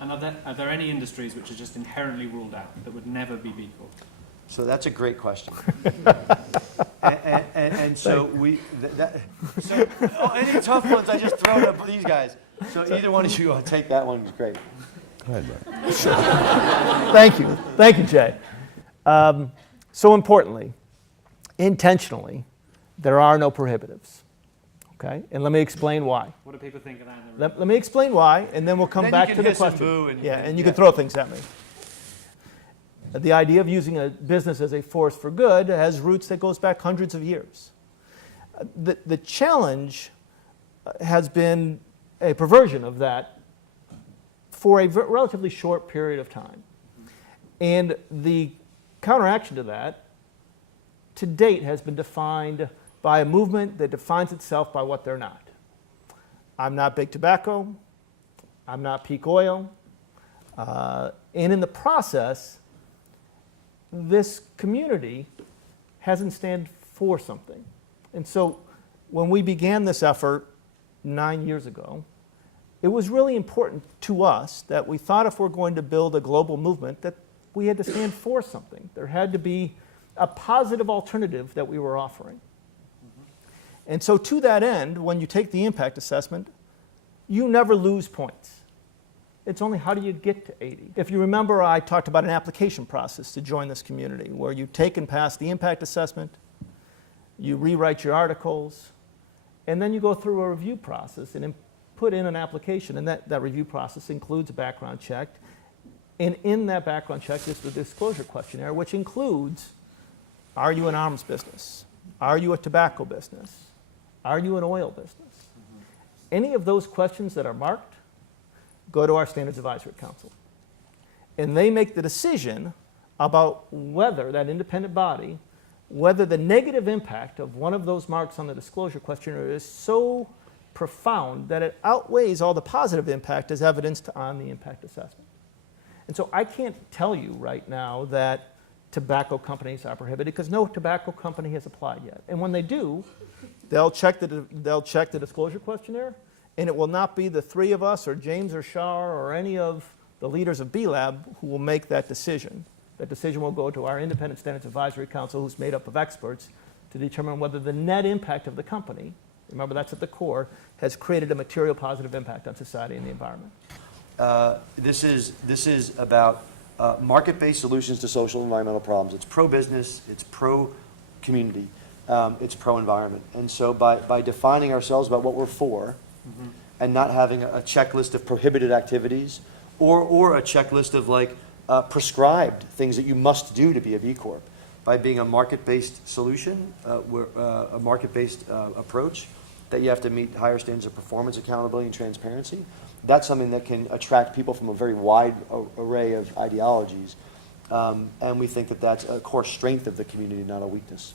And are there any industries which are just inherently ruled out that would never be B Corp? So that's a great question. and so any tough ones, I just throw it up for these guys. So either one of you want to take that one is great. Go ahead, Bart. Thank you, Jay. So importantly, intentionally, there are no prohibitives. Okay, and let me explain why. What do people think of that? In the Let me explain why, and then we'll come Then back you to can the hiss and question. boo and- You can throw things at me. The idea of using a business as a force for good has roots that goes back hundreds of years. The challenge has been a perversion of that for a relatively short period of time. And the counteraction to that, to date, has been defined by a movement that defines itself by what they're not. I'm not big tobacco. I'm not peak oil. And in the process, this community hasn't stand for something. And so when we began this effort 9 years ago, it was really important to us that we thought if we're going to build a global movement that we had to stand for something. There had to be a positive alternative that we were offering. And so to that end, when you take the impact assessment, you never lose points. It's only how do you get to 80. If you remember, I talked about an application process to join this community where you take and pass the impact assessment, you rewrite your articles, and then you go through a review process and put in an application. And that review process includes a background check. And in that background check is the disclosure questionnaire, which includes, are you an arms business? Are you a tobacco business? Are you an oil business? Any of those questions that are marked go to our Standards Advisory Council. And they make the decision about whether that independent body, whether the negative impact of one of those marks on the disclosure questionnaire is so profound that it outweighs all the positive impact as evidenced on the impact assessment. And so I can't tell you right now that tobacco companies are prohibited because no tobacco company has applied yet. And when they do, they'll check the disclosure questionnaire, and it will not be the three of us or James or Shar or any of the leaders of B-Lab who will make that decision. That decision will go to our independent Standards Advisory Council, who's made up of experts, to determine whether the net impact of the company, remember that's at the core, has created a material positive impact on society and the environment. This is about market-based solutions to social and environmental problems. It's pro-business, it's pro-community, it's pro-environment. And so by defining ourselves about what we're for, and not having a checklist of prohibited activities or a checklist of like prescribed things that you must do to be a B Corp, by being a market-based solution, a market-based approach, that you have to meet higher standards of performance, accountability, and transparency. That's something that can attract people from a very wide array of ideologies. And we think that that's a core strength of the community, not a weakness.